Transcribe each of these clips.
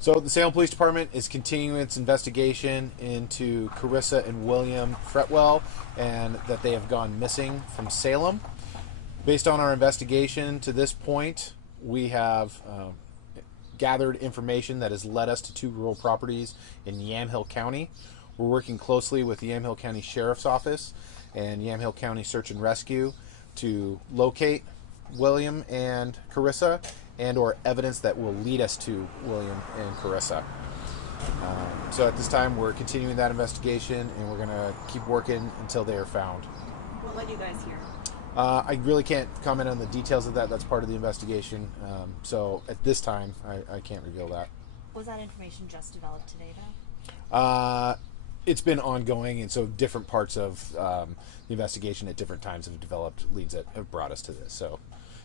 So the Salem Police Department is continuing its investigation into Karissa and William Fretwell, and that they have gone missing from Salem. Based on our investigation to this point, we have gathered information that has led us to two rural properties in Yamhill County. We're working closely with the Yamhill County Sheriff's Office and Yamhill County Search and Rescue to locate William and Karissa, and or evidence that will lead us to William and Karissa. So at this time, we're continuing that investigation, and we're going to keep working until they are found. What led you guys here? I really can't comment on the details of that. That's part of the investigation. So at this time, I can't reveal that. Was that information just developed today, though? It's been ongoing, and so different parts of the investigation at different times have developed leads that have brought us to this. So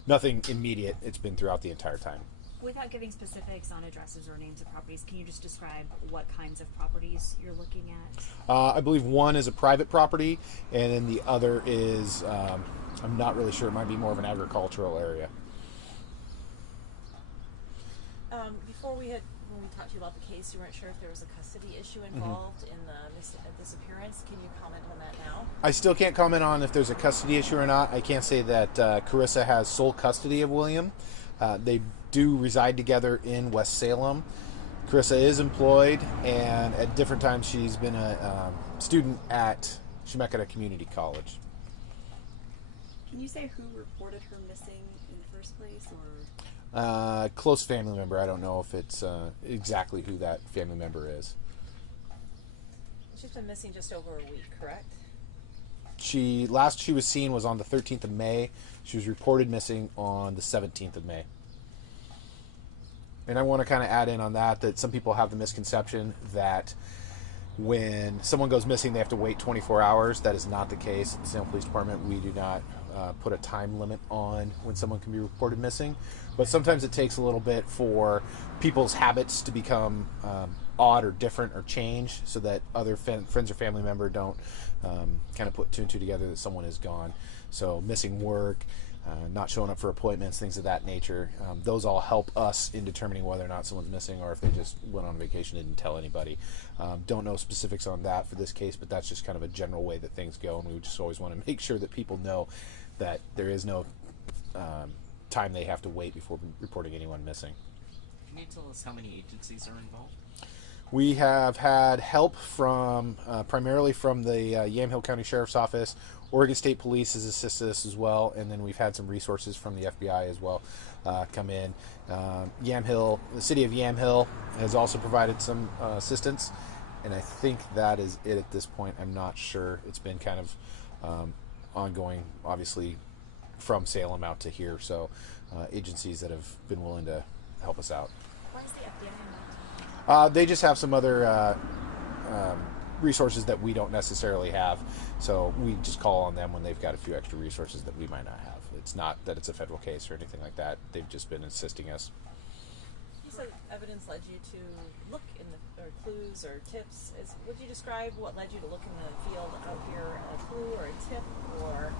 nothing immediate. It's been throughout the entire time. Without giving specifics on addresses or names of properties, can you just describe what kinds of properties you're looking at? I believe one is a private property, and then the other is, I'm not really sure, it might be more of an agricultural area. Before when we talked to you about the case, you weren't sure if there was a custody issue involved in the disappearance. Can you comment on that now? I still can't comment on if there's a custody issue or not. I can't say that Karissa has sole custody of William. They do reside together in West Salem. Karissa is employed, and at different times she's been a student at Chemeketa Community College. Can you say who reported her missing in the first place, or? Close family member. I don't know if it's exactly who that family member is. She's been missing just over a week, correct? Last she was seen was on the 13th of May. She was reported missing on the 17th of May. And I want to kind of add in on that some people have the misconception that when someone goes missing, they have to wait 24 hours. That is not the case. At the Salem Police Department, we do not put a time limit on when someone can be reported missing. But sometimes it takes a little bit for people's habits to become odd or different or change, so that other friends or family member don't kind of put two and two together that someone is gone. So missing work, not showing up for appointments, things of that nature. Those all help us in determining whether or not someone's missing, or if they just went on vacation and didn't tell anybody. Don't know specifics on that for this case, but that's just kind of a general way that things go, and we just always want to make sure that people know that there is no time they have to wait before reporting anyone missing. Can you tell us how many agencies are involved? We have had help from primarily from the Yamhill County Sheriff's Office. Oregon State Police has assisted us as well, and then we've had some resources from the FBI as well come in. Yamhill, the city of Yamhill, has also provided some assistance, and I think that is it at this point. I'm not sure. It's been kind of ongoing, obviously, from Salem out to here, so agencies that have been willing to help us out. Why is the FBI involved? They just have some other resources that we don't necessarily have, so we just call on them when they've got a few extra resources that we might not have. It's not that it's a federal case or anything like that. They've just been assisting us. You said evidence led you to look in or clues or tips. Would you describe what led you to look in the field out here? A clue or a tip, or?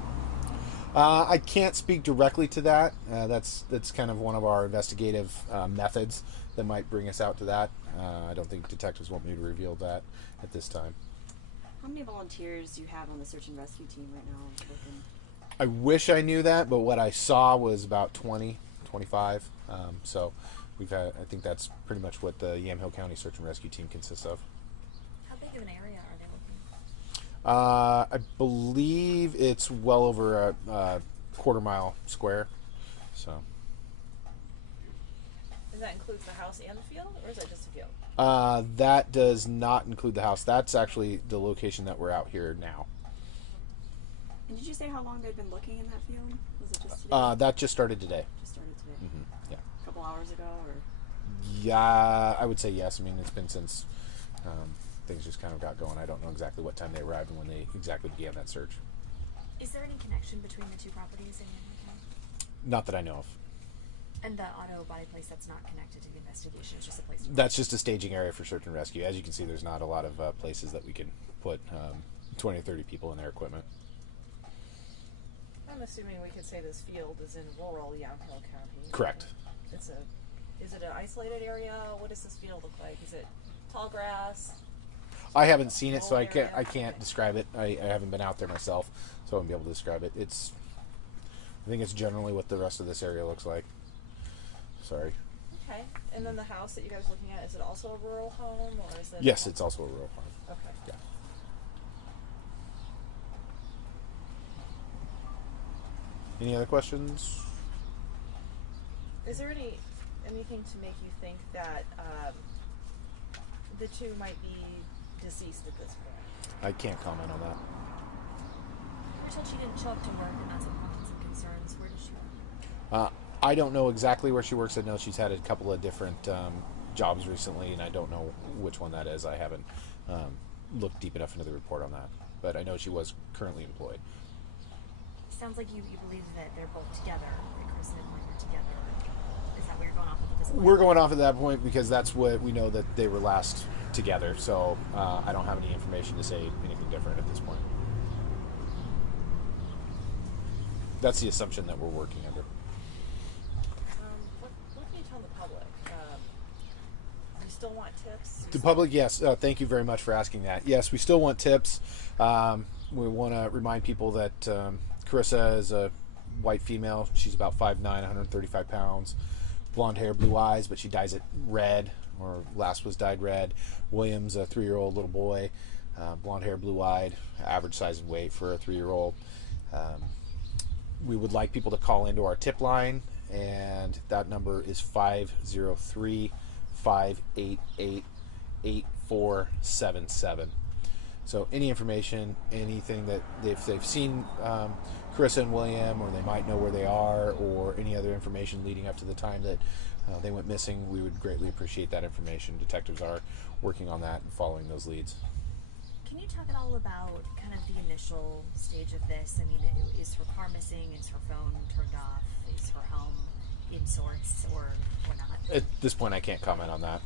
I can't speak directly to that. That's kind of one of our investigative methods that might bring us out to that. I don't think detectives want me to reveal that at this time. How many volunteers do you have on the search and rescue team right now? Looking? I wish I knew that, but what I saw was about 20, 25. So we've had, I think that's pretty much what the Yamhill County Search and Rescue team consists of. How big of an area are they looking? I believe it's well over a quarter-mile square. So. Does that include the house and the field, or is that just a field? That does not include the house. That's actually the location that we're out here now. And did you say how long they'd been looking in that field? Was it just today? That just started today. Just started today. Mm-hmm. Yeah. A couple hours ago, or? Yeah, I would say yes. I mean, it's been since things just kind of got going. I don't know exactly what time they arrived and when they exactly began that search. Is there any connection between the two properties in Yamhill County? Not that I know of. And the auto body place that's not connected to the investigation is just a place? That's just a staging area for search and rescue. As you can see, there's not a lot of places that we can put 20 or 30 people in their equipment. I'm assuming we could say this field is in rural Yamhill County. Correct. Is it an isolated area? What does this field look tall grass? I haven't seen it, so Whole I can't. area? I can't Okay. describe it. I haven't been out there myself, so I won't be able to describe it. I think it's generally what the rest of this area looks like. Sorry. Okay. And then the house that you guys are looking at, is it also a rural home, or is it? Yes, it's also a rural farm. Okay. Yeah. Any other questions? Is there anything to make you think that the two might be deceased at this point? I can't comment on that. We're told she didn't show up to work, and that's what caused some concerns. Where does she work? I don't know exactly where she works. I know she's had a couple of different jobs recently, and I don't know which one that is. I haven't looked deep enough into the report on that, but I know she was currently employed. Sounds like you believe that they're both together, that Chris and Mayu are together. Is that what you're going off of at this point? We're going off at that point because that's what we know, that they were last together. So I don't have any information to say anything different at this point. That's the assumption that we're working under. What can you tell the public? You still want tips? The public, yes. Thank you very much for asking that. Yes, we still want tips. We want to remind people that Karissa is a white female. She's about 5'9", 135 pounds. Blonde hair, blue eyes, but she dyes it red, or last was dyed red. William's a 3-year-old little boy. Blonde hair, blue-eyed, average size and weight for a 3-year-old. We would like people to call into our tip line, and that number is 503-588-8477. So any information, anything that if they've seen Karissa and William, or they might know where they are, or any other information leading up to the time that they went missing, we would greatly appreciate that information. Detectives are working on that and following those leads. Can you talk at all about kind of the initial stage of this? I mean, is her car missing? Is her phone turned off? Is her home in sorts or not? At this point, I can't comment on that.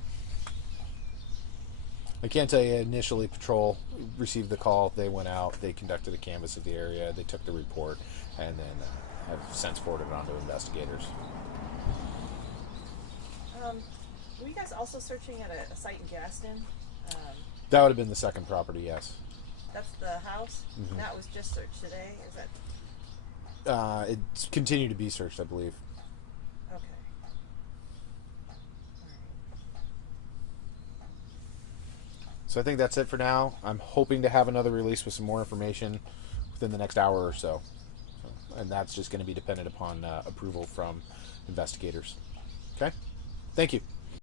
I can tell you, initially, patrol received the call. They went out. They conducted a canvass of the area. They took the report, and then have since forwarded it on to investigators. Were you guys also searching at a site in Gaston? That would have been the second property, yes. That's the house? Mhm. That was just searched today? Is that It's continued to be searched, I believe. okay? So I think that's it for now. I'm hoping to have another release with some more information within the next hour or so. And that's just going to be dependent upon approval from investigators. Okay? Thank you.